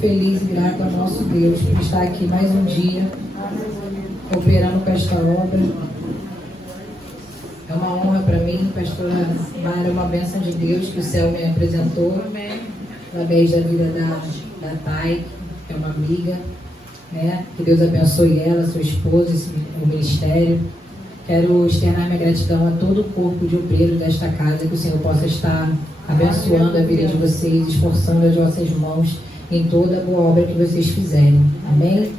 feliz e grato ao nosso Deus por estar aqui mais um dia, operando com esta obra. É uma honra para mim, pastora Mara, é uma bênção de Deus que o céu me apresentou, através da vida da Thay, que é uma amiga, né? Que Deus abençoe ela, sua esposa, o ministério. Quero externar minha gratidão a todo o corpo de obreiros desta casa, que o Senhor possa estar abençoando a vida de vocês, esforçando as vossas mãos em toda a boa obra que vocês fizerem. Amém?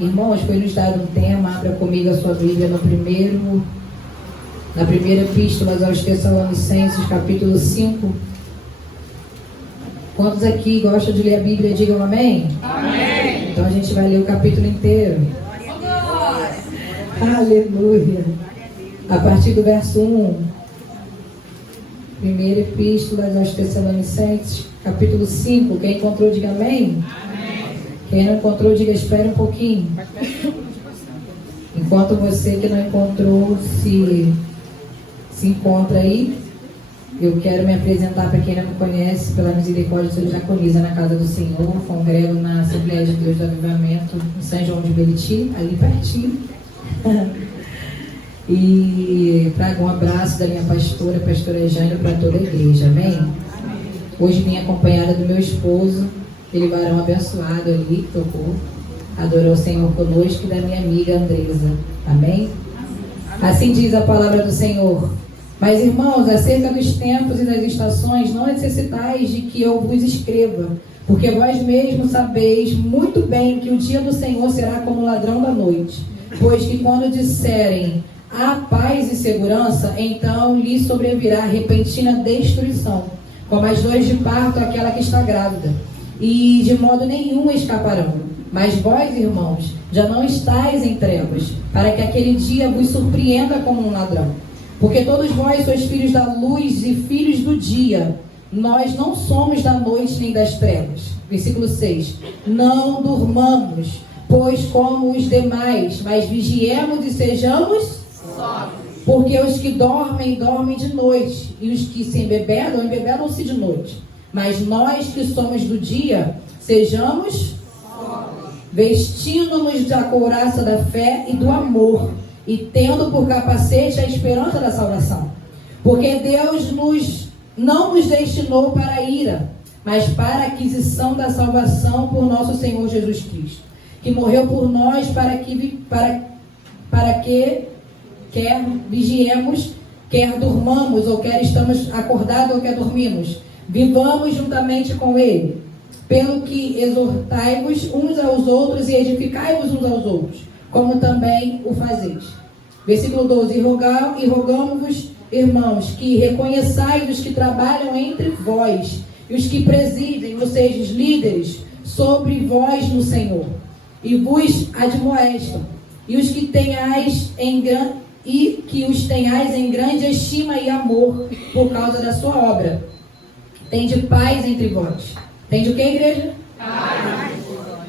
Irmãos, foi nos dado um tema, abra comigo a sua Bíblia na primeira epístola aos Tessalonicenses, capítulo 5. Quantos aqui gostam de ler a Bíblia, digam amém? Amém! Então a gente vai ler o capítulo inteiro. Aleluia! A partir do verso 1. Primeira epístola aos Tessalonicenses, capítulo 5. Quem encontrou, diga amém? Amém. Quem não encontrou, diga espere um pouquinho. Enquanto você que não encontrou se encontra aí, eu quero me apresentar para quem não me conhece. Pela misericórdia, eu sou diaconisa na Casa do Senhor, congrego na Assembleia de Deus do Avivamento, em São João de Meriti, ali pertinho. E trago um abraço da minha pastora Jânio, para toda a igreja, amém? Hoje vim acompanhada do meu esposo, ele varão abençoado ali, que tocou, adorou o Senhor conosco, e da minha amiga Andresa, amém? Assim diz a palavra do Senhor. Mas, irmãos, acerca dos tempos e das estações, não necessitais de que eu vos escreva, porque vós mesmos sabeis muito bem que o dia do Senhor será como ladrão da noite. Pois que quando disserem há paz e segurança, então lhe sobrevirá repentina destruição, como as dores de parto àquela que está grávida, e de modo nenhum escaparão. Mas vós, irmãos, já não estáis em trevas, para que aquele dia vos surpreenda como um ladrão. Porque todos vós sois filhos da luz e filhos do dia. Nós não somos da noite nem das trevas. Versículo 6. Não durmamos, pois como os demais, mas vigiemos e sejamos sóbrios. Porque os que dormem, dormem de noite, e os que se embebedam, embebedam-se de noite. Mas nós que somos do dia, sejamos sóbrios, vestindo-nos da couraça da fé e do amor, e tendo por capacete a esperança da salvação. Porque Deus não nos destinou para a ira, mas para a aquisição da salvação por nosso Senhor Jesus Cristo, que morreu por nós para que quer vigiemos, quer durmamos, ou quer estamos acordados, ou quer dormimos, vivamos juntamente com Ele. Pelo que exortai-vos uns aos outros e edificai-vos uns aos outros, como também o fazeis. Versículo 12. E rogamos-vos, irmãos, que reconheçais os que trabalham entre vós, e os que presidem, ou seja, os líderes, sobre vós no Senhor, e vos admoestam, e os que tenhais os tenhais em grande estima e amor, por causa da sua obra. Tende paz entre vós. Tende o que, igreja? Paz.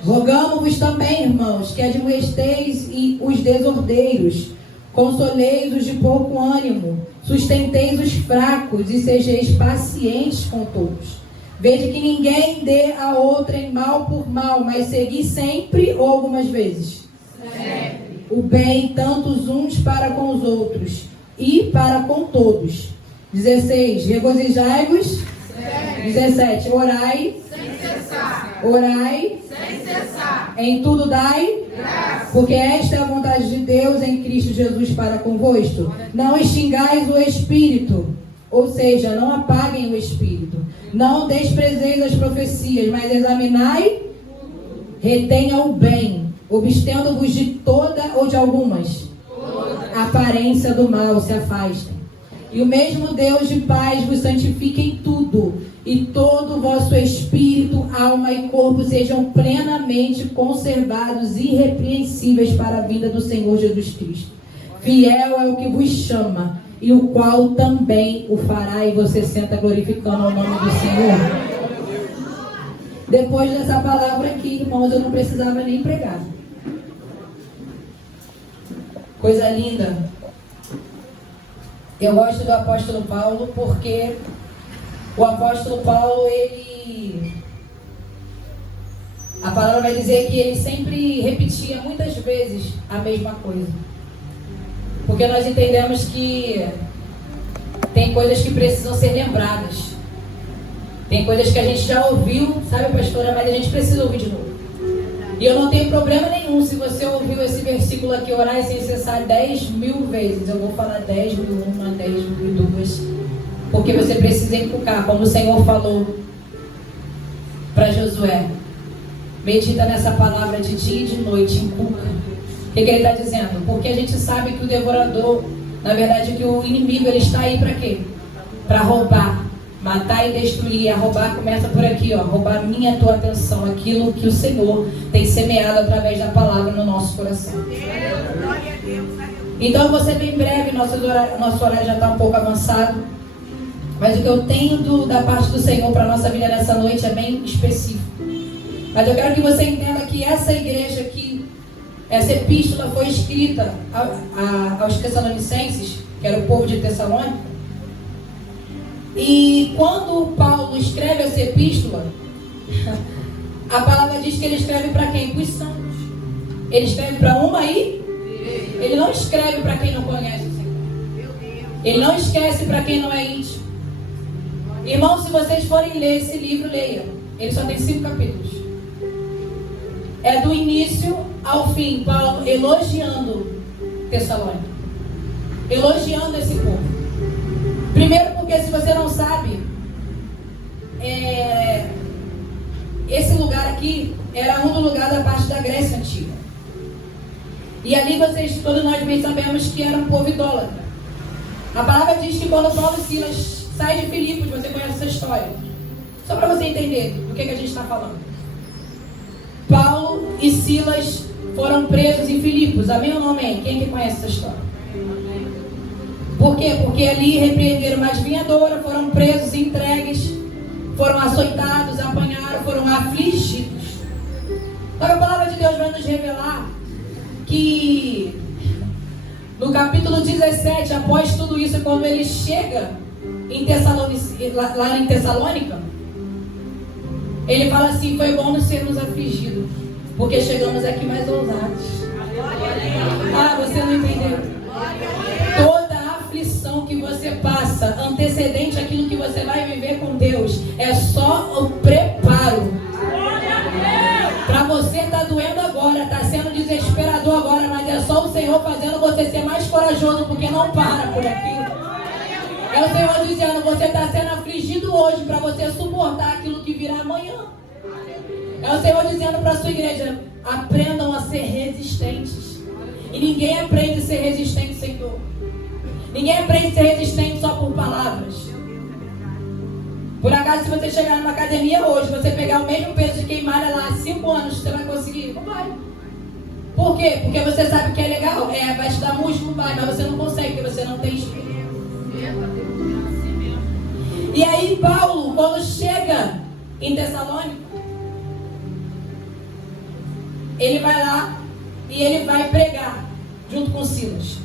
Rogamos-vos também, irmãos, que admoesteis os desordeiros, consoleis os de pouco ânimo, sustenteis os fracos e sejais pacientes com todos. Vede que ninguém dê a outrem mal por mal, mas segui sempre ou algumas vezes o bem, tanto os uns para com os outros e para com todos. 16. Regozijai-vos. 17. Orai sem cessar. Orai sem cessar. Em tudo dai graças, porque esta é a vontade de Deus em Cristo Jesus para convosco. Não extingais o Espírito, ou seja, não apaguem o Espírito. Não desprezeis as profecias, mas examinai, retenha o bem, obstendo-vos de toda ou de algumas aparência do mal, se afastem. E o mesmo Deus de paz vos santifique em tudo, e todo o vosso espírito, alma e corpo sejam plenamente conservados e irrepreensíveis para a vinda do Senhor Jesus Cristo. Fiel é o que vos chama, e o qual também o fará, e você senta glorificando o nome do Senhor. Depois dessa palavra aqui, irmãos, eu não precisava nem pregar. Coisa linda. Eu gosto do apóstolo Paulo porque o apóstolo Paulo, a palavra vai dizer que ele sempre repetia muitas vezes a mesma coisa. Porque nós entendemos que tem coisas que precisam ser lembradas. Tem coisas que a gente já ouviu, sabe, pastora, mas a gente precisa ouvir de novo. E eu não tenho problema nenhum se você ouviu esse versículo aqui, orar sem cessar 10.000 vezes. Eu vou falar 10.001, 10.002, porque você precisa encucar, como o Senhor falou para Josué. Medita nessa palavra de dia e de noite, encuca. O que ele está dizendo? Porque a gente sabe que o devorador, na verdade, que o inimigo, ele está aí para quê? Para roubar, matar e destruir. A roubar começa por aqui, ó, roubar a minha, a tua atenção, aquilo que o Senhor tem semeado através da palavra no nosso coração. Então, você bem breve, nosso horário já está um pouco avançado, mas o que eu tenho da parte do Senhor para a nossa vida nessa noite é bem específico. Mas eu quero que você entenda que essa igreja aqui, essa epístola foi escrita aos Tessalonicenses, que era o povo de Tessalônica. E quando Paulo escreve essa epístola, a palavra diz que ele escreve para quem? Para os santos. Ele escreve para uma aí. Ele não escreve para quem não conhece o Senhor. Ele não esquece para quem não é íntimo. Irmãos, se vocês forem ler esse livro, leiam. Ele só tem 5 capítulos. É do início ao fim, Paulo elogiando Tessalônica, elogiando esse povo. Primeiro porque, se você não sabe, esse lugar aqui era um lugar da parte da Grécia Antiga. E ali todos nós bem sabemos que era um povo idólatra. A palavra diz que quando Paulo e Silas saem de Filipos, você conhece essa história. Só para você entender do que a gente está falando. Paulo e Silas foram presos em Filipos. Amém ou não amém? Quem que conhece essa história? Por quê? Porque ali repreenderam uma adivinhadora, foram presos, entregues, foram açoitados, apanharam, foram afligidos. Então a palavra de Deus vai nos revelar que no capítulo 17, após tudo isso, quando ele chega lá em Tessalônica, ele fala assim: foi bom nos sermos afligidos, porque chegamos aqui mais ousados. Ah, você não entendeu? Toda a aflição que você passa, antecedente àquilo que você vai viver com Deus, é só o preparo. Para você está doendo agora, está sendo desesperador agora, mas é só o Senhor fazendo você ser mais corajoso, porque não para por aqui. É o Senhor dizendo: você está sendo afligido hoje para você suportar aquilo que virá amanhã. É o Senhor dizendo para a sua igreja: aprendam a ser resistentes. E ninguém aprende a ser resistente sem dor. Ninguém aprende a ser resistente só por palavras. Por acaso, se você chegar numa academia hoje, você pegar o mesmo peso de queimada lá há 5 anos, você vai conseguir? Não vai. Por quê? Porque você sabe que é legal. Vai te dar músculo, vai, mas você não consegue, porque você não tem espírito. E aí Paulo, quando chega em Tessalônica, ele vai lá e ele vai pregar junto com Silas.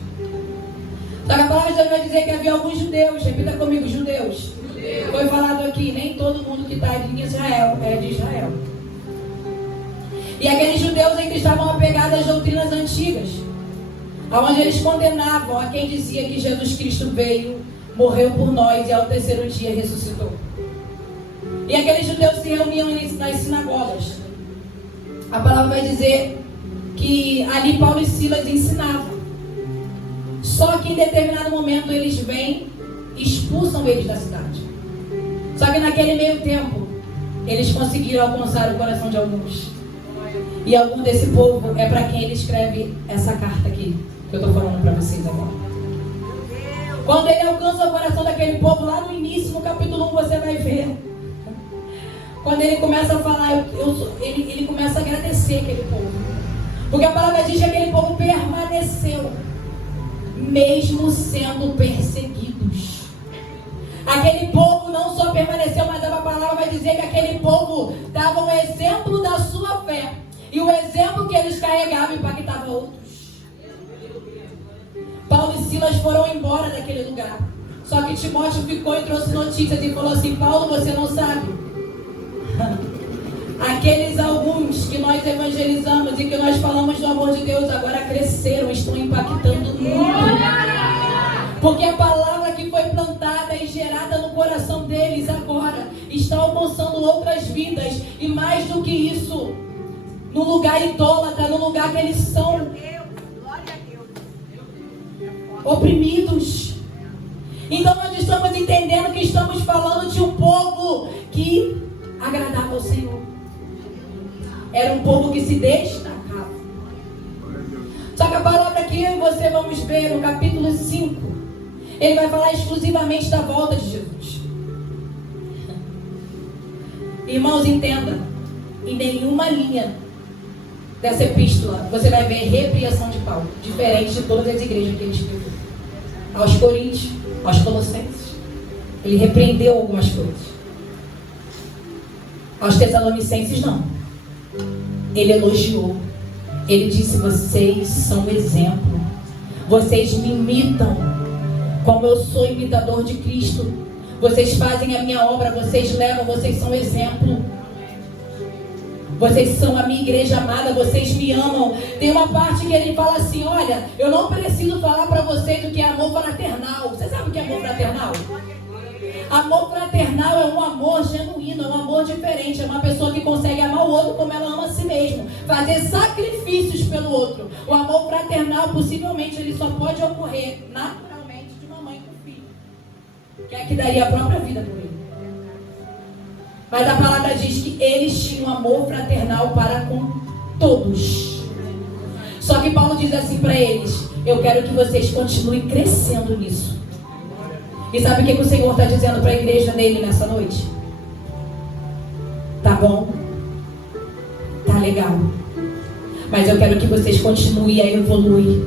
Só que a palavra de Deus vai dizer que havia alguns judeus. Repita comigo: judeus. Foi falado aqui, nem todo mundo que está em Israel é de Israel. E aqueles judeus ainda estavam apegados às doutrinas antigas, onde eles condenavam a quem dizia que Jesus Cristo veio, morreu por nós e ao 3º dia ressuscitou. E aqueles judeus se reuniam nas sinagogas. A palavra vai dizer que ali Paulo e Silas ensinavam. Só que em determinado momento eles vêm e expulsam eles da cidade. Só que naquele meio tempo eles conseguiram alcançar o coração de alguns. E algum desse povo é para quem ele escreve essa carta aqui, que eu estou falando para vocês agora. Quando ele alcança o coração daquele povo, lá no início, no capítulo 1, você vai ver. Quando ele começa a falar, ele começa a agradecer aquele povo. Porque a palavra diz que aquele povo permaneceu, mesmo sendo perseguidos. Aquele povo não só permaneceu, mas a palavra vai dizer que aquele povo dava um exemplo da sua fé. E o exemplo que eles carregavam impactava outros. Paulo e Silas foram embora daquele lugar. Só que Timóteo ficou e trouxe notícias e falou assim: Paulo, você não sabe. Aqueles alguns que Deus agora cresceram, estão impactando muito. Porque a palavra que foi plantada e gerada no coração deles agora está alcançando outras vidas. E mais do que isso, no lugar idólatra, no lugar que eles são oprimidos. Então nós estamos entendendo que estamos falando de um povo que agradava ao Senhor. Era um povo que se destacava. Só que a palavra que eu e você vamos ver no capítulo 5, ele vai falar exclusivamente da volta de Jesus. Irmãos, entenda, em nenhuma linha dessa epístola você vai ver repreensão de Paulo, diferente de todas as igrejas que ele escreveu. Aos Coríntios, aos Colossenses, ele repreendeu algumas coisas. Aos Tessalonicenses não. Ele elogiou. Ele disse: vocês são exemplo. Vocês me imitam como eu sou imitador de Cristo. Vocês fazem a minha obra, vocês levam, vocês são exemplo. Vocês são a minha igreja amada, vocês me amam. Tem uma parte que ele fala assim: olha, eu não preciso falar para vocês o que é amor fraternal. Você sabe o que é amor fraternal? Amor fraternal é um amor genuíno, é um amor diferente. É uma pessoa que consegue amar o outro como ela ama a si mesmo, fazer sacrifícios pelo outro. O amor fraternal, possivelmente, ele só pode ocorrer naturalmente de uma mãe com filho, que é que daria a própria vida por ele. Mas a palavra diz que eles tinham amor fraternal para com todos. Só que Paulo diz assim para eles: eu quero que vocês continuem crescendo nisso. E sabe o que o Senhor está dizendo para a igreja dele nessa noite? Tá bom, tá legal, mas eu quero que vocês continuem a evoluir.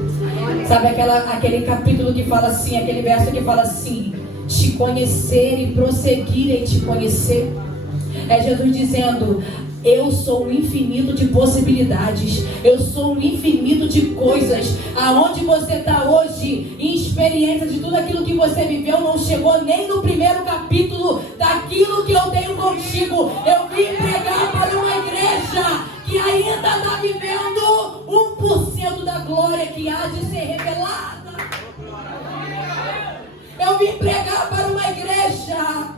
Sabe aquele capítulo que fala assim, aquele verso que fala assim: te conhecer e prosseguir em te conhecer. É Jesus dizendo: eu sou um infinito de possibilidades, eu sou um infinito de coisas. Aonde você está hoje, em experiência de tudo aquilo que você viveu, não chegou nem no primeiro capítulo daquilo que eu tenho contigo. Eu vim pregar para uma igreja que ainda está vivendo 1% da glória que há de ser revelada. Eu vim pregar para uma igreja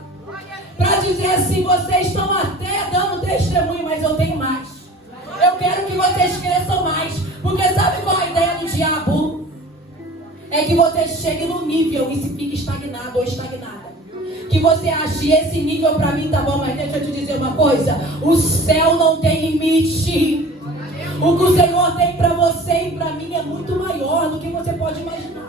para dizer assim: vocês estão até dando testemunho, mas eu tenho mais. Eu quero que vocês cresçam mais. Porque sabe qual é a ideia do diabo? É que você chegue no nível e se fique estagnado ou estagnada. Que você ache: esse nível para mim tá bom, mas deixa eu te dizer uma coisa: o céu não tem limite. O que o Senhor tem para você e para mim é muito maior do que você pode imaginar.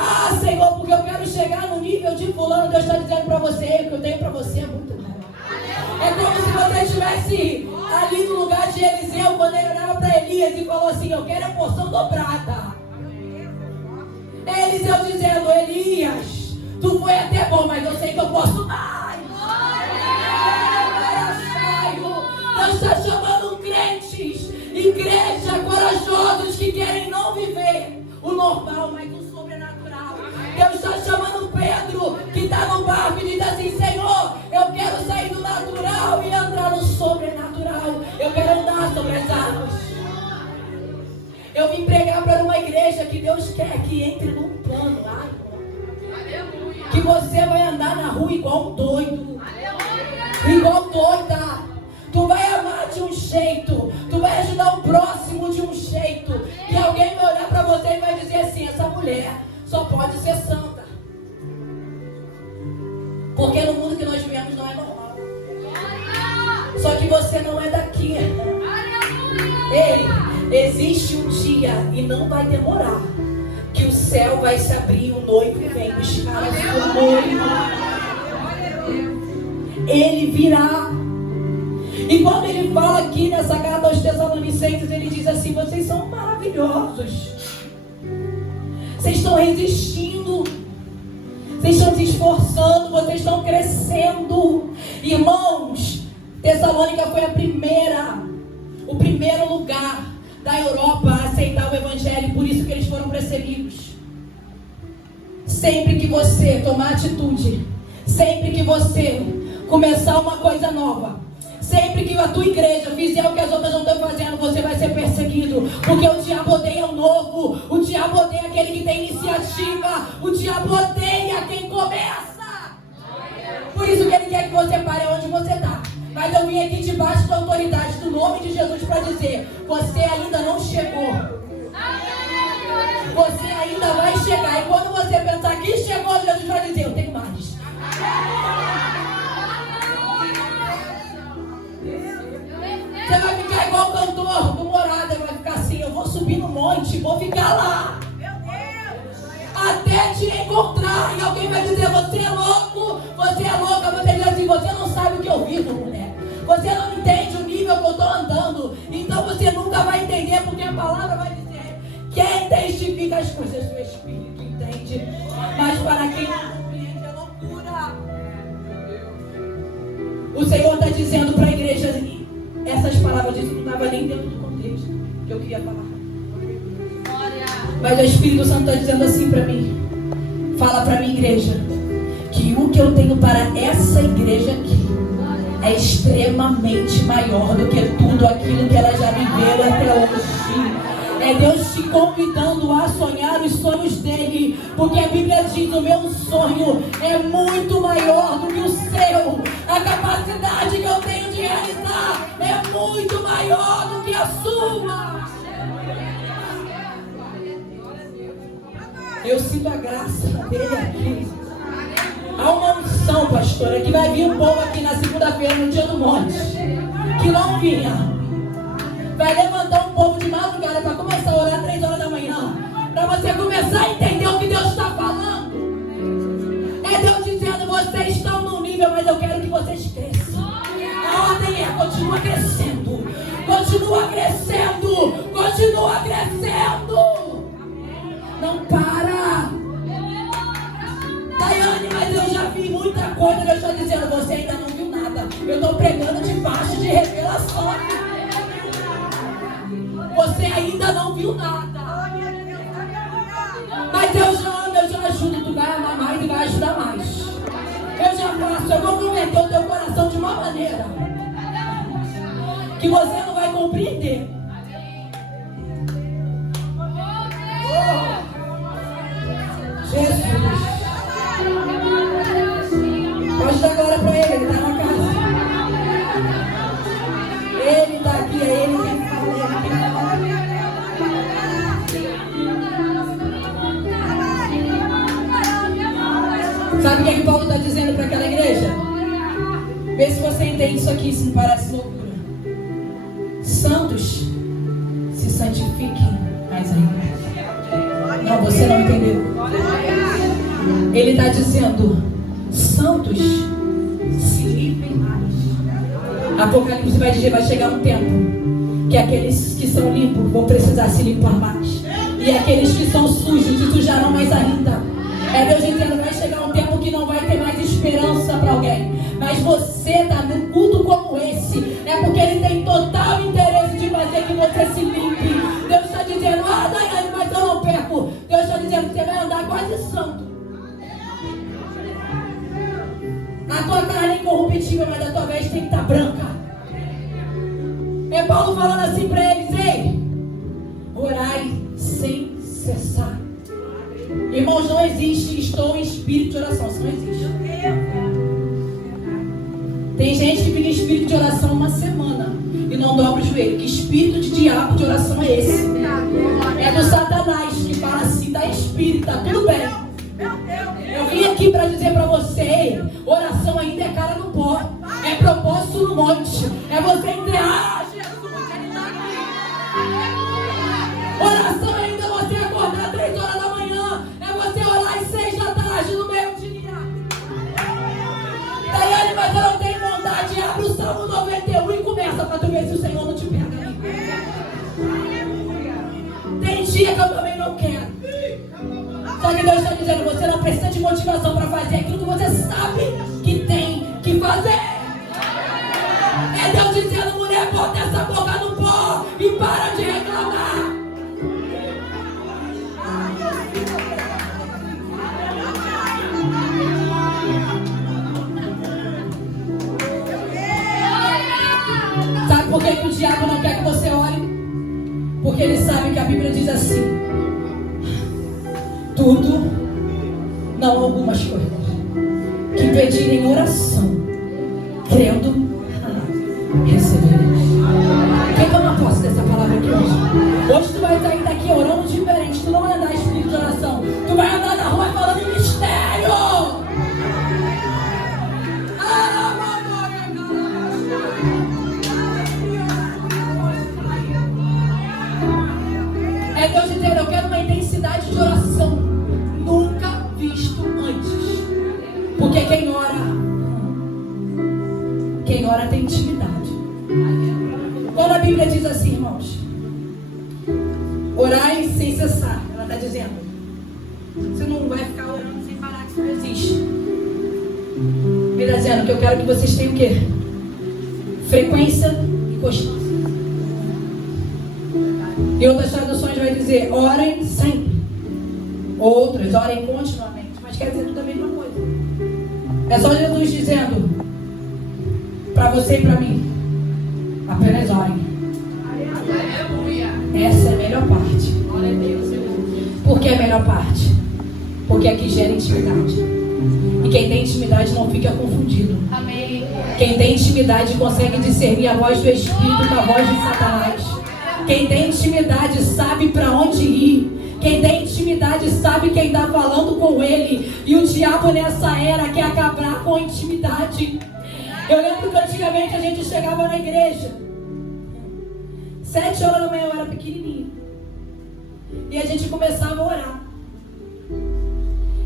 Ah, Senhor, porque eu quero chegar no nível de fulano. Deus está dizendo para você: o que eu tenho para você é muito maior. É como se você estivesse ali no lugar de Eliseu, quando ele olhava para Elias e falou assim: eu quero a porção dobrada. É Eliseu dizendo: Elias, tu foi até bom, mas eu sei que eu posso mais. Deus está chamando crentes, igreja, corajosos que querem não viver o normal, mas o sobrenatural. Deus está chamando Pedro, que está no barco, e diz assim: Senhor, eu quero sair do natural e entrar no sobrenatural. Eu quero andar sobre as águas. Eu vim pregar para uma igreja que Deus quer que entre num plano. Ai, que você vai andar na rua igual um doido, igual doida. Tu vai amar de um jeito, tu vai ajudar o próximo de um jeito, que alguém vai olhar para você e vai dizer assim: essa mulher só pode ser santa. Porque no mundo que nós vivemos não é normal. Só que você não é daqui. Ei, existe um dia, e não vai demorar, que o céu vai se abrir e o noivo vem buscar o seu noivo. Ele virá. E quando ele fala aqui nessa carta aos Tessalonicenses, ele diz assim: vocês são maravilhosos. Vocês estão resistindo. Vocês estão se esforçando. Vocês estão crescendo. Irmãos, Tessalônica foi o primeiro lugar da Europa a aceitar o Evangelho. Por isso que eles foram perseguidos. Sempre que você tomar atitude, sempre que você começar uma coisa nova, sempre que a tua igreja fizer o que as outras não estão fazendo, você vai ser perseguido. Porque o diabo odeia o novo, o diabo odeia aquele que tem iniciativa, o diabo odeia quem começa. Por isso que ele quer que você pare onde você está. Mas eu vim aqui debaixo da autoridade do nome de Jesus para dizer: você ainda não chegou. Você ainda vai chegar. E quando você pensar que chegou, Jesus vai dizer: eu tenho mais. Você vai ficar igual o cantor do Morada. Vai ficar assim: eu vou subir no monte, vou ficar lá até te encontrar. E alguém vai dizer: você é louco, você é louca. Você diz assim: você não sabe o que eu vivo, mulher. Você não entende o nível que eu estou andando. Então você nunca vai entender, porque a palavra vai dizer: quem testifica as coisas do Espírito entende. Mas para quem não compreende é loucura. O Senhor está dizendo para a igreja, essas palavras disso não estava nem dentro do contexto que eu queria falar. Mas o Espírito Santo está dizendo assim para mim: fala para minha igreja que o que eu tenho para essa igreja aqui é extremamente maior do que tudo aquilo que ela já viveu até hoje. É Deus te convidando a sonhar os sonhos dele, porque a Bíblia diz: o meu sonho é muito maior do que o seu. A capacidade que eu tenho de realizar é muito maior do que a sua. Eu sinto a graça dele aqui. Há uma unção, pastora, que vai vir um povo aqui na segunda-feira, no dia do monte, que não vinha. Vai levantar um povo de madrugada para começar a orar 3 horas da manhã, para você começar a entender o que Deus está falando. É Deus dizendo: vocês estão num nível, mas eu quero que vocês cresçam. A ordem é: continua crescendo, continua crescendo, continua crescendo. Não para. Daiane, mas eu já vi muita coisa. Deus está dizendo: você ainda não viu nada. Eu estou pregando debaixo de revelação. Você ainda não viu nada. Mas eu já ajudo. Tu vai amar mais e vai ajudar mais. Eu já faço. Eu vou prometer o teu coração de uma maneira que você não vai compreender. Jesus. Pode dar glória para ele está na casa. Ele está aqui, é ele quem fala, Sabe o que Paulo está dizendo para aquela igreja? Vê se você entende isso aqui, se não parece loucura. Santos, se santifiquem mais ainda. Não, você não entendeu. Ele está dizendo: santos, se livrem mais. Apocalipse vai dizer: vai chegar um tempo que aqueles que são limpos vão precisar se limpar mais, e aqueles que são sujos se sujarão mais ainda. É Deus dizendo: vai chegar um tempo que não vai ter mais esperança para alguém. Mas você está num culto como esse, é porque Ele tem total interesse de fazer que você se limpe. Deus está dizendo: ah, Daiane, mas eu não perco. Deus está dizendo que você vai andar quase santo. A tua carne é incorruptível, mas a tua veste tem que estar branca. É Paulo falando assim para eles: ei, orai sem cessar. Irmãos, não existe estou em espírito de oração. Isso não existe. Tem gente que fica em espírito de oração uma semana e não dobra o joelho. Que espírito de diabo de oração é esse? É do Satanás, que fala assim: tá espírito, tá tudo bem. Eu vim aqui para dizer para você: oração ainda é cara no pó, é propósito no monte, é você enterrar Jesus. Oração ainda é você acordar 3 horas da manhã, é você orar às 6 da tarde no meio-dia. Daiane, mas eu não tenho vontade. Abre o Salmo 91 e começa para tu ver se o Senhor não te pega. Tem dia que eu também não quero. Só que Deus está dizendo: você não precisa de motivação para fazer aquilo que você sabe que tem que fazer. É Deus dizendo: mulher, bota essa boca no pó e para de reclamar. Sabe por que que o diabo não quer que você ore? Porque ele sabe que a Bíblia diz assim: tudo, não algumas coisas, que pedirem oração, crendo, receberemos. Quem toma posse dessa palavra aqui hoje? Hoje tu vai sair daqui orando diferente. Tu não vai andar em espírito de oração. Tu vai andar na rua falando em mistério. É Deus dizendo: eu quero uma intensidade de oração nunca visto antes. Porque quem ora tem intimidade. Quando a Bíblia diz assim, irmãos, orai sem cessar, ela está dizendo, você não vai ficar orando sem parar, que isso não existe. Ele está dizendo que eu quero que vocês tenham o quê? Frequência e constância. E outras traduções vai dizer, orem sempre. Outras, orem continuamente. Mas quer dizer tudo a mesma coisa. É só Jesus dizendo para você e para mim, apenas orem. Essa é a melhor parte. Por que a melhor parte? Porque aqui gera intimidade. E quem tem intimidade não fica confundido. Quem tem intimidade consegue discernir a voz do Espírito com a voz de Satanás. Quem tem intimidade sabe para onde ir. Quem tem intimidade sabe quem está falando com ele. E o diabo nessa era quer acabar com a intimidade. Eu lembro que antigamente a gente chegava na igreja 7 horas da manhã, eu era pequenininha, e a gente começava a orar.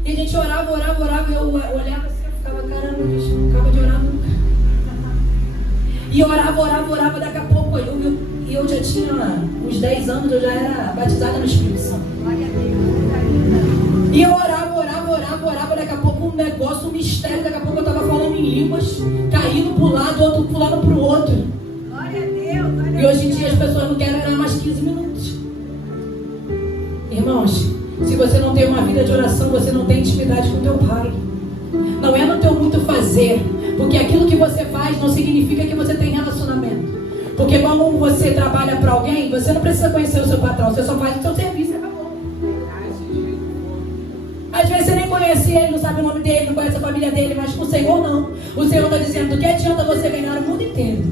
E a gente orava, e eu olhava assim, eu ficava, caramba, a gente não acaba de orar nunca. E orava, daqui a pouco eu já tinha uns 10 anos, eu já era batizada no Espírito Santo. E eu orava, daqui a pouco um negócio, um mistério, daqui a pouco eu estava falando em línguas, caindo para um lado, outro pulando para o outro. Glória a Deus. E hoje em dia as pessoas não querem orar mais 15 minutos. Irmãos, se você não tem uma vida de oração, você não tem intimidade com teu Pai. Não é no teu muito fazer, porque aquilo que você faz não significa que você tem relacionamento. Porque quando você trabalha para alguém, você não precisa conhecer o seu patrão, você só faz o seu serviço. Às vezes você nem conhece ele, não sabe o nome dele, não conhece a família dele, mas com o Senhor não. O Senhor está dizendo, do que adianta você ganhar o mundo inteiro,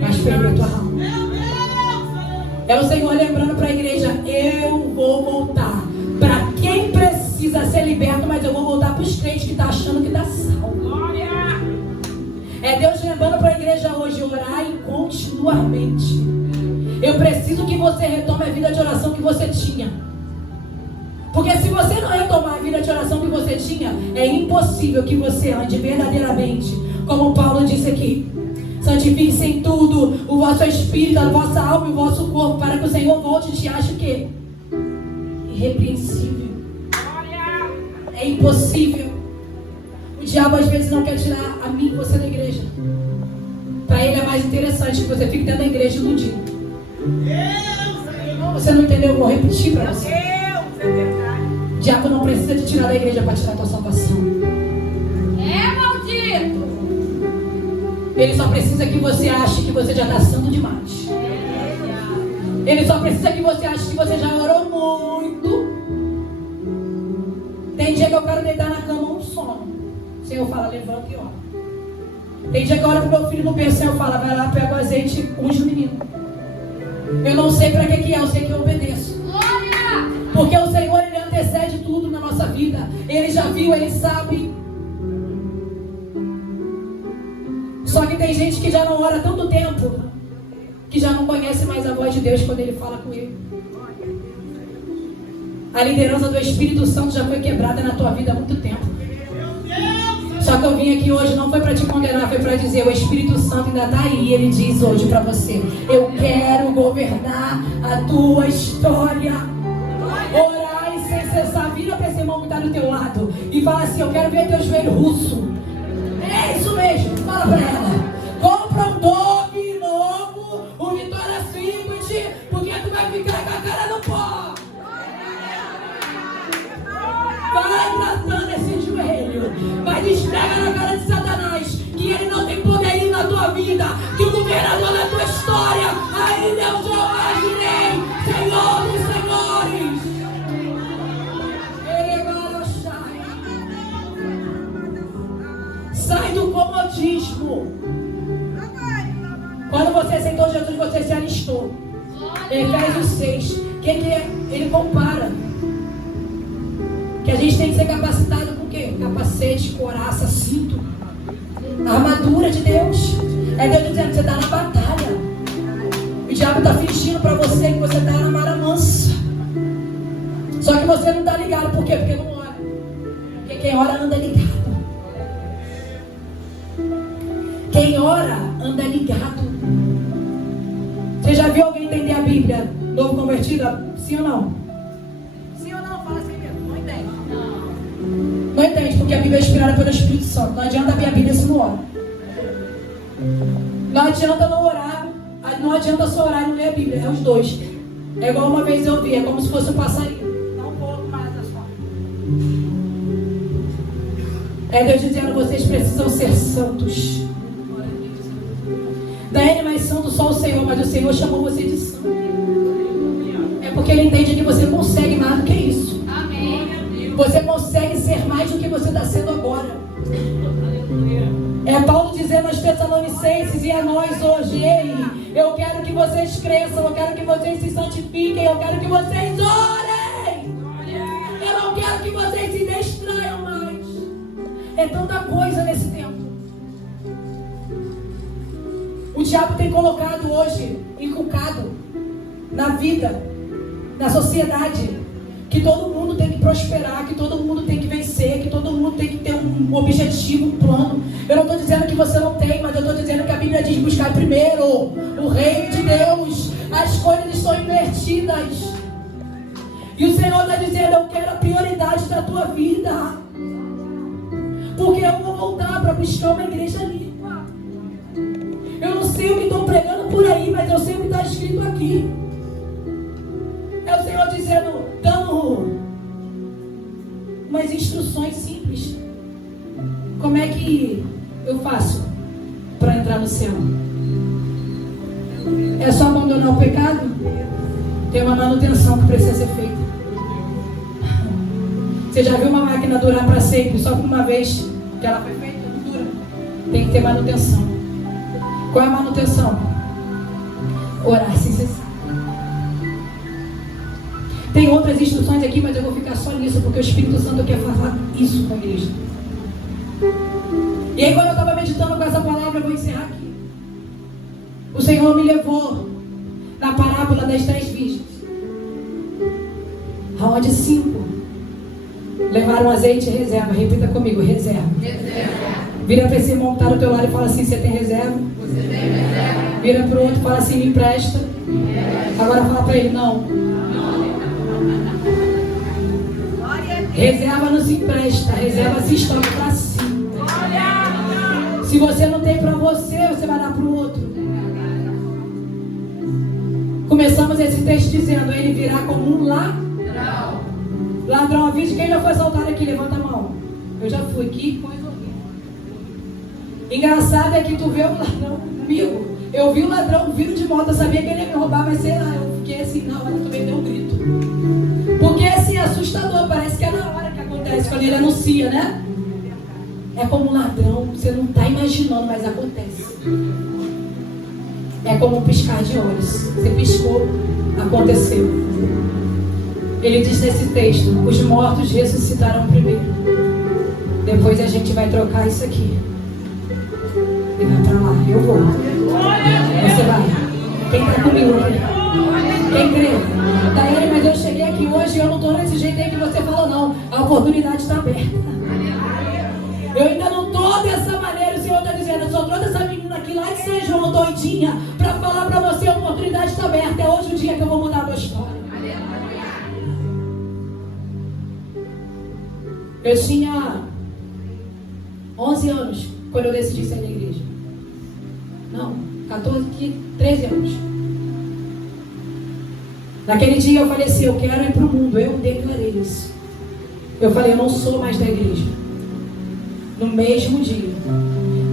mas perder a tua alma? É o Senhor lembrando para a igreja, eu vou voltar para quem precisa ser liberto, mas eu vou voltar para os crentes que estão achando que está salvo. É Deus lembrando para a igreja hoje, orai continuamente. Eu preciso que você retome a vida de oração que você tinha. Porque se você não retomar a vida de oração que você tinha, é impossível que você ande verdadeiramente, como Paulo disse aqui. Santifique-se em tudo, o vosso espírito, a vossa alma e o vosso corpo, para que o Senhor volte e te ache o quê? Irrepreensível. É impossível. O diabo às vezes não quer tirar a mim e você da igreja. Para ele é mais interessante que você fique dentro da igreja iludido. Você não entendeu? Eu vou repetir para você. O diabo não precisa te tirar da igreja para tirar a tua salvação. É maldito! Ele só precisa que você ache que você já está santo demais. Ele só precisa que você ache que você já orou muito. Tem dia que eu quero deitar na cama um sono. O Senhor fala, levanta e ora. Tem dia que eu oro pro meu filho no berço, eu falo, vai lá, pega o azeite, unge o menino. Eu não sei para que é, eu sei que eu obedeço. Porque o Senhor, Ele antecede tudo na nossa vida. Ele já viu, Ele sabe. Só que tem gente que já não ora há tanto tempo, que já não conhece mais a voz de Deus quando Ele fala com ele. A liderança do Espírito Santo já foi quebrada na tua vida há muito tempo. Só que eu vim aqui hoje não foi para te condenar, foi para dizer, o Espírito Santo ainda está aí. Ele diz hoje para você, eu quero governar a tua história. Orar e sem cessar. Vira para esse irmão que está do teu lado e fala assim, eu quero ver teu joelho russo. É isso mesmo, fala para ela. Compra um dog novo, um Vitória Secret, porque tu vai ficar com a cara no pó. Vai tratando esse joelho, vai desprega na cara de Satanás, que ele não tem poderio na tua vida, que o governador Cristo. Quando você aceitou Jesus, você se alistou. Efésios 6. O que é? Ele compara que a gente tem que ser capacitado com o quê? Capacete, couraça, cinto, a armadura de Deus. É Deus dizendo que você está na batalha. O diabo está fingindo para você que você está na mara mansa. Só que você não está ligado. Por quê? Porque não ora. Porque quem ora anda ligado. Quem ora anda ligado. Você já viu alguém entender a Bíblia? Novo convertido? Sim ou não? Sim ou não? Fala assim mesmo. Não entende. Não entende, porque a Bíblia é inspirada pelo Espírito Santo. Não adianta ver a Bíblia se não ora. Não adianta não orar. Não adianta só orar e não ler a Bíblia. É os dois. É igual uma vez eu vi. É como se fosse um passarinho. Dá um pouco mais da sua. É Deus dizendo: vocês precisam ser santos. Daiane, mas santo só o Senhor. Mas o Senhor chamou você de santo. É porque Ele entende que você consegue mais do que isso. Amém. Você consegue ser mais do que você está sendo agora. É Paulo dizendo aos Tessalonicenses e a nós hoje: ei, eu quero que vocês cresçam, eu quero que vocês se santifiquem, eu quero que vocês orem. Eu não quero que vocês se distraiam mais. É tanta coisa nesse tempo. O diabo tem colocado hoje, inculcado na vida, na sociedade, que todo mundo tem que prosperar, que todo mundo tem que vencer, que todo mundo tem que ter um objetivo, um plano. Eu não estou dizendo que você não tem, mas eu estou dizendo que a Bíblia diz: buscar primeiro o reino de Deus. As coisas estão invertidas. E o Senhor está dizendo: eu quero a prioridade da tua vida. Porque eu vou voltar para buscar uma igreja limpa. Eu não sei o que estão pregando por aí, mas eu sei o que está escrito aqui. É o Senhor dizendo, dando umas instruções simples. Como é que eu faço para entrar no céu? É só abandonar o pecado? Tem uma manutenção que precisa ser feita. Você já viu uma máquina durar para sempre? Só por uma vez que ela foi feita, não dura. Tem que ter manutenção. Qual é a manutenção? Orar sem cessar. Tem outras instruções aqui, mas eu vou ficar só nisso, porque o Espírito Santo quer falar isso com a igreja. E aí, quando eu estava meditando com essa palavra, eu vou encerrar aqui. O Senhor me levou na parábola das 10 virgens, aonde 5 levaram azeite e reserva. Repita comigo: reserva. Vira para esse irmão que está do teu lado e fala assim: você tem reserva? Você tem reserva. Vira para o outro e fala assim: me empresta. Agora fala para ele: não. Reserva não se empresta, reserva se estoca para si. Se você não tem para você, você vai dar para o outro. Começamos esse texto dizendo: ele virá como um ladrão. Ladrão, avisa. Quem já foi assaltado aqui? Levanta a mão. Eu já fui aqui, coisa horrível. Engraçado é que tu vê o ladrão comigo. Eu vi o ladrão vindo de moto, eu sabia que ele ia me roubar, mas sei lá, eu fiquei assim, na hora eu também dei um grito. Porque assim, é assustador, parece que é na hora que acontece, quando ele anuncia, né? É como um ladrão, você não está imaginando, mas acontece. É como um piscar de olhos. Você piscou, aconteceu. Ele diz nesse texto: os mortos ressuscitarão primeiro. Depois a gente vai trocar isso aqui. E vai para lá, eu vou. Você vai. Quem está comigo aqui? Quem crê? Daiane, mas eu cheguei aqui hoje e eu não estou nesse jeito aí que você falou, não. A oportunidade está aberta. Eu ainda não estou dessa maneira. O Senhor está dizendo: eu só trouxe essa menina aqui lá de São João, doidinha, para falar para você: a oportunidade está aberta. É hoje o dia que eu vou mudar a tua história. Eu tinha 11 anos quando eu decidi sair da igreja. Não, 13 anos. Naquele dia eu falei assim: eu quero ir para o mundo. Eu declarei isso. Eu falei: eu não sou mais da igreja. No mesmo dia,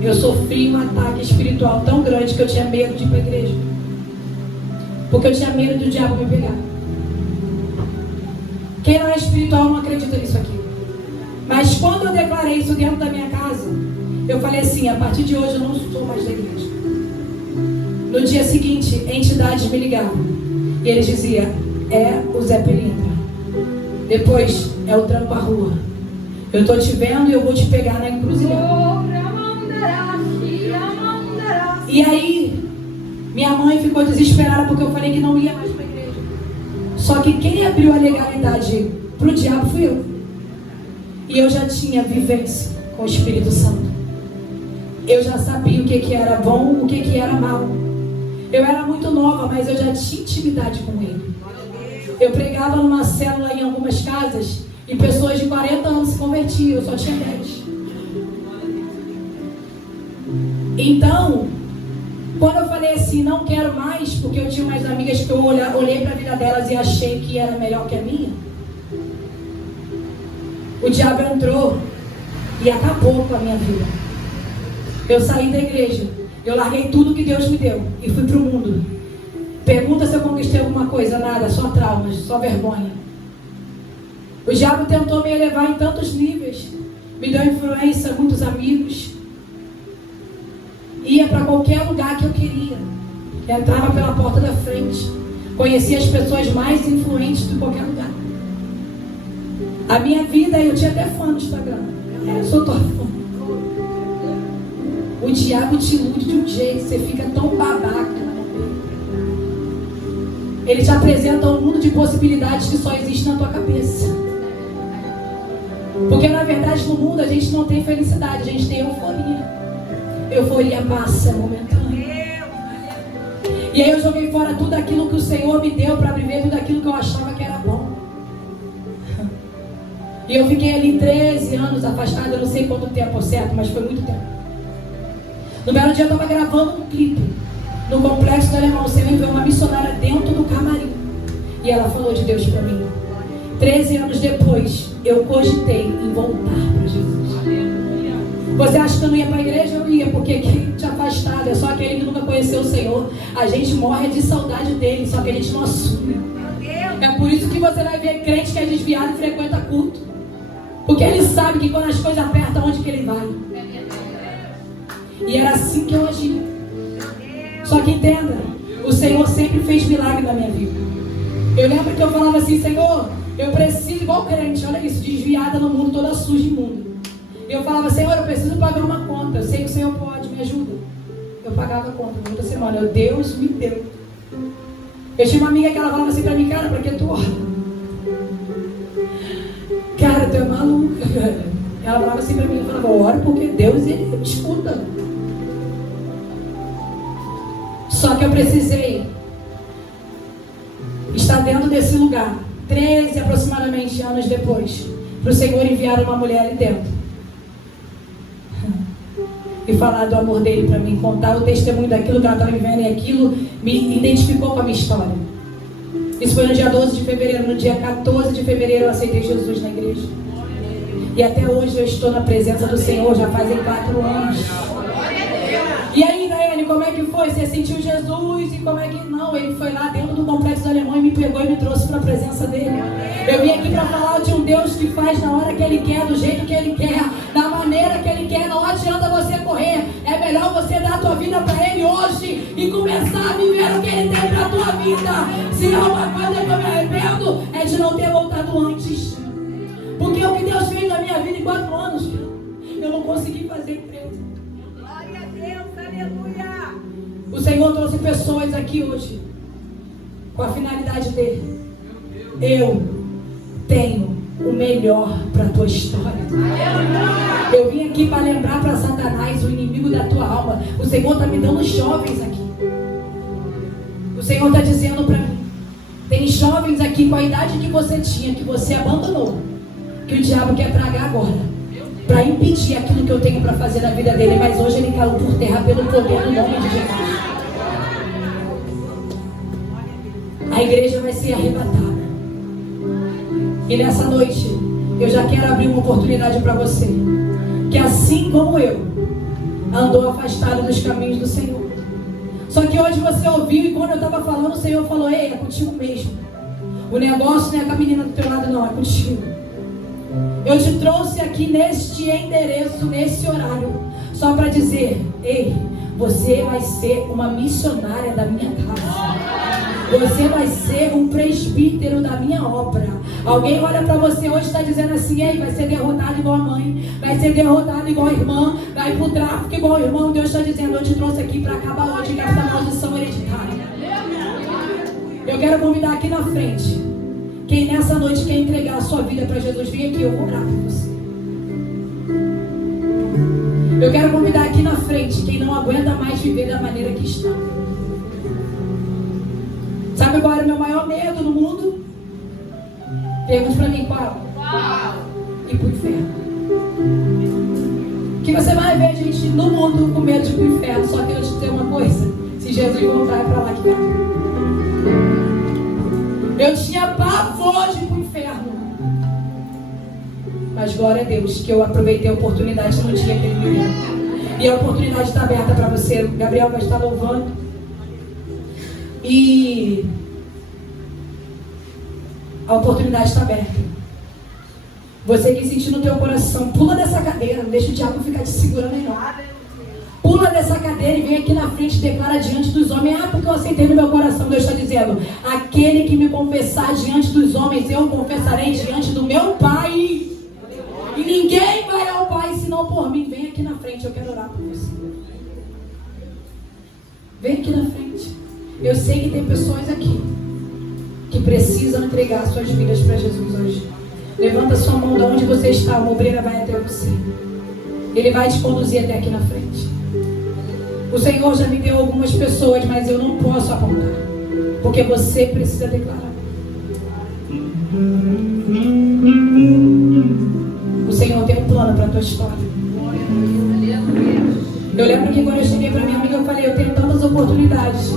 eu sofri um ataque espiritual tão grande que eu tinha medo de ir para a igreja. Porque eu tinha medo do diabo me pegar. Quem não é espiritual não acredita nisso aqui. Mas quando eu declarei isso dentro da minha casa, Eu falei assim, a partir de hoje eu não sou mais da igreja. No dia seguinte, entidades me ligavam. E eles diziam, é o Zé Pelintra. Depois, é o Tranco a Rua. Eu estou te vendo e eu vou te pegar na encruzilhada. E aí, minha mãe ficou desesperada porque eu falei que não ia mais para a igreja. Só que quem abriu a legalidade para o diabo fui eu. E eu já tinha vivência com o Espírito Santo. Eu já sabia o que era bom, o que era mal. Eu era muito nova, mas eu já tinha intimidade com ele. Eu pregava numa célula em algumas casas e pessoas de 40 anos se convertiam, eu só tinha 10. Então, quando eu falei assim, não quero mais, porque eu tinha umas amigas que eu olhei para a vida delas e achei que era melhor que a minha, o diabo entrou e acabou com a minha vida. Eu saí da igreja, eu larguei tudo que Deus me deu e fui para o mundo. Pergunta se eu conquistei alguma coisa, nada, só traumas, só vergonha. O diabo tentou me elevar em tantos níveis, me deu influência, muitos amigos. Ia para qualquer lugar que eu queria, entrava pela porta da frente, conhecia as pessoas mais influentes de qualquer lugar. A minha vida, eu tinha até fã no Instagram, eu sou tua fã. O diabo te ilude de um jeito, você fica tão babaca. Ele te apresenta um mundo de possibilidades que só existe na tua cabeça. Porque na verdade no mundo a gente não tem felicidade, a gente tem euforia. Euforia passa, é momentânea. E aí eu joguei fora tudo aquilo que o Senhor me deu para viver, tudo aquilo que eu achava que era bom. E eu fiquei ali 13 anos afastada, eu não sei quanto tempo certo, mas foi muito tempo. No belo dia eu estava gravando um clipe no Complexo do Alemão. O Senhor enviou uma missionária dentro do camarim e ela falou de Deus para mim. 13 anos depois eu cogitei em voltar para Jesus. Você acha que eu não ia para a igreja? Eu ia, porque quem te afastado é só aquele que nunca conheceu o Senhor. A gente morre de saudade dele, só que a gente não assume. É por isso que você vai ver crente que é desviado e frequenta culto, porque ele sabe que quando as coisas apertam, onde que ele vai. E era assim que eu agia. Só que entenda, o Senhor sempre fez milagre na minha vida. Eu lembro que eu falava assim, Senhor, eu preciso, igual crente, olha isso, desviada no mundo, toda suja, imundo. Eu falava, Senhor, eu preciso pagar uma conta, eu sei que o Senhor pode, me ajuda. Eu pagava a conta toda semana, Deus me deu. Eu tinha uma amiga que ela falava assim pra mim, cara, pra que tu ora? Cara, tu é maluca, cara. Ela falava assim pra mim, eu falava, oro porque Deus, ele me escuta. Só que eu precisei estar dentro desse lugar, 13 aproximadamente anos depois, para o Senhor enviar uma mulher ali dentro e falar do amor dele para mim, contar o testemunho daquilo que ela estava vivendo, e aquilo me identificou com a minha história. Isso foi no dia 12 de fevereiro. No dia 14 de fevereiro eu aceitei Jesus na igreja. E até hoje eu estou na presença do Senhor, já fazem 4 anos. E aí, Naene, como é que foi? Você sentiu Jesus? E como é que não? Ele foi lá dentro do Complexo do Alemão e me pegou e me trouxe para a presença dele. Eu vim aqui para falar de um Deus que faz na hora que Ele quer, do jeito que Ele quer, da maneira que Ele quer. Não adianta você correr. É melhor você dar a tua vida para Ele hoje e começar a viver o que Ele tem para a tua vida. Se há uma coisa que eu me arrependo, é de não ter voltado antes. Porque o que Deus fez na minha vida em 4 anos, eu não consegui fazer em 13. Glória a Deus, aleluia. O Senhor trouxe pessoas aqui hoje com a finalidade dele. Eu tenho o melhor para a tua história. Eu vim aqui para lembrar para Satanás, o inimigo da tua alma. O Senhor está me dando jovens aqui. O Senhor está dizendo para mim, tem jovens aqui com a idade que você tinha, que você abandonou, que o diabo quer tragar agora, para impedir aquilo que eu tenho para fazer na vida dele. Mas hoje ele caiu por terra pelo poder do nome de Jesus. A igreja vai ser arrebatada. E nessa noite eu já quero abrir uma oportunidade para você, que assim como eu andou afastado dos caminhos do Senhor. Só que hoje você ouviu, e quando eu estava falando, o Senhor falou, ei, é contigo mesmo. O negócio não é com a menina do teu lado, não, é contigo. Eu te trouxe aqui neste endereço, nesse horário, só para dizer: ei, você vai ser uma missionária da minha casa. Você vai ser um presbítero da minha obra. Alguém olha para você hoje e está dizendo assim: ei, vai ser derrotado igual a mãe, vai ser derrotado igual a irmã, vai pro tráfico igual o irmão. Deus está dizendo: eu te trouxe aqui para acabar hoje com essa maldição hereditária. Eu quero convidar aqui na frente quem nessa noite quer entregar a sua vida para Jesus. Vem aqui, eu vou orar por você. Eu quero convidar aqui na frente quem não aguenta mais viver da maneira que está. Sabe qual era o meu maior medo no mundo? Pergunte pra mim qual? Ir pro inferno. Que você vai ver gente no mundo com medo de ir pro inferno. Só que eu te dizer uma coisa: se Jesus voltar, é pra lá que vai. Eu tinha pavor de ir pro inferno. Mas glória a Deus que eu aproveitei a oportunidade no dia que Ele me deu. E a oportunidade está aberta para você. Gabriel vai estar louvando. E a oportunidade está aberta. Você que sentir no teu coração, pula dessa cadeira, não deixa o diabo ficar te segurando aí não. Pula dessa cadeira e vem aqui na frente e declara diante dos homens: ah, porque eu aceitei no meu coração. Deus está dizendo: aquele que me confessar diante dos homens, eu confessarei diante do meu Pai. E ninguém vai ao Pai senão por mim. Vem aqui na frente, eu quero orar por você. Vem aqui na frente. Eu sei que tem pessoas aqui que precisam entregar suas vidas para Jesus hoje. Levanta sua mão de onde você está. Uma obreira vai até você. Ele vai te conduzir até aqui na frente. O Senhor já me deu algumas pessoas, mas eu não posso apontar, porque você precisa declarar. O Senhor tem um plano para a tua história. Eu lembro que quando eu cheguei para minha amiga, eu falei: eu tenho tantas oportunidades,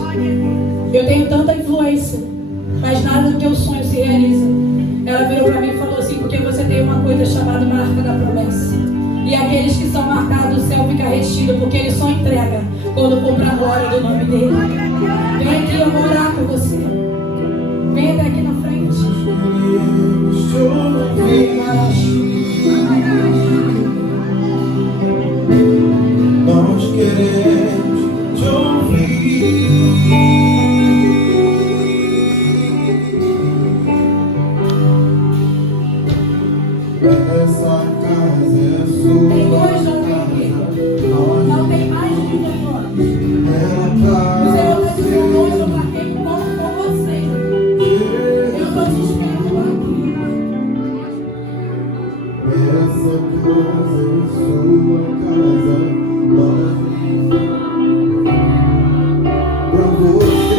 eu tenho tanta influência, mas nada do teu sonho se realiza. Ela virou para mim e falou assim: porque você tem uma coisa chamada marca da promessa. E aqueles que são marcados, o céu fica retido, porque Ele só entrega quando compra a glória do nome dEle. Vem aqui, eu vou orar por você. Vem até aqui na frente. Nós queremos te ouvir. Essa casa é sua. Tem dois aqui. Não tem mais de 20 anos. O Senhor está dizendo: hoje eu marquei um ponto com você. Eu estou te esperando aqui. Essa casa é sua casa. Nós pra você.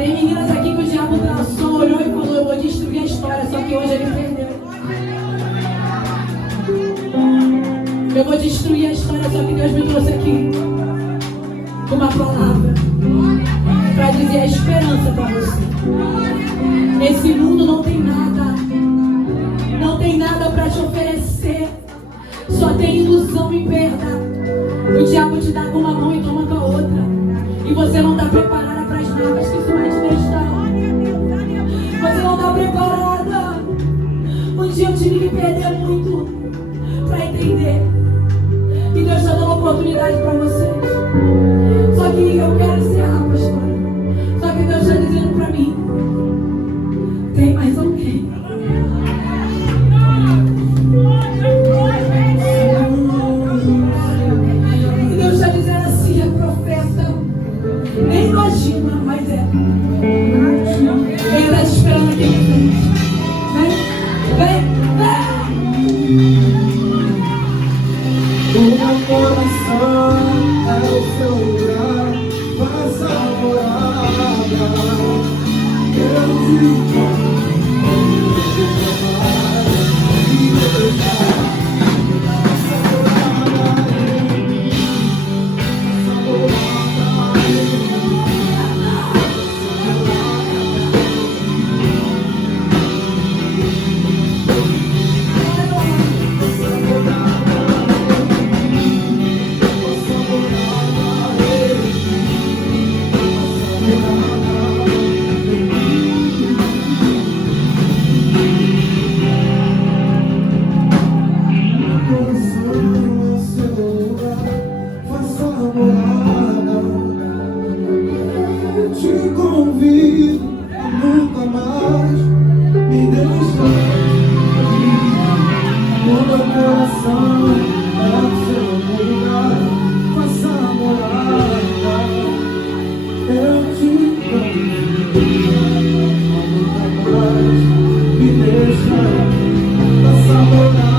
Tem meninas aqui que o diabo traçou, olhou e falou: eu vou destruir a história, só que hoje ele perdeu. Eu vou destruir a história, só que Deus me trouxe aqui com uma palavra para dizer a esperança para você. Esse mundo não tem nada para te oferecer, só tem ilusão e perda. O diabo te dá com uma mão e toma com a outra, e você não está preparada para as marcas que isso vai te deixar. Você não está preparada. Um dia eu tive que perder muito para entender, e Deus está dando oportunidade para vocês. Só que eu quero encerrar, pastora. Só que Deus está dizendo para mim: tem mais alguém. E Deus está dizendo assim: a profeta nem imagina, mas é. Ele está te esperando aqui na frente. Vem. O meu coração é o seu lugar, faça morada. Eu te amo, me deixa, faça morada.